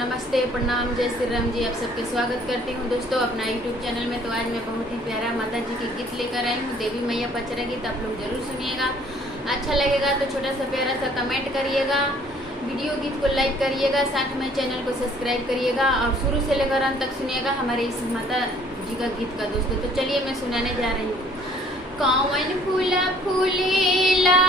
नमस्ते, प्रणाम, जय श्री राम जी। आप सबके स्वागत करती हूँ दोस्तों अपना यूट्यूब चैनल में। तो आज मैं बहुत ही प्यारा माता जी की गीत लेकर आई हूँ, देवी मैया पचरा गीत। आप लोग जरूर सुनिएगा, अच्छा लगेगा तो छोटा सा प्यारा सा कमेंट करिएगा, वीडियो गीत को लाइक करिएगा, साथ में चैनल को सब्सक्राइब करिएगा और शुरू से लेकर अंत तक सुनिएगा हमारे इस माता जी का गीत का दोस्तों। तो चलिए मैं सुनाने जा रही हूँ। कौन फूला फूले ला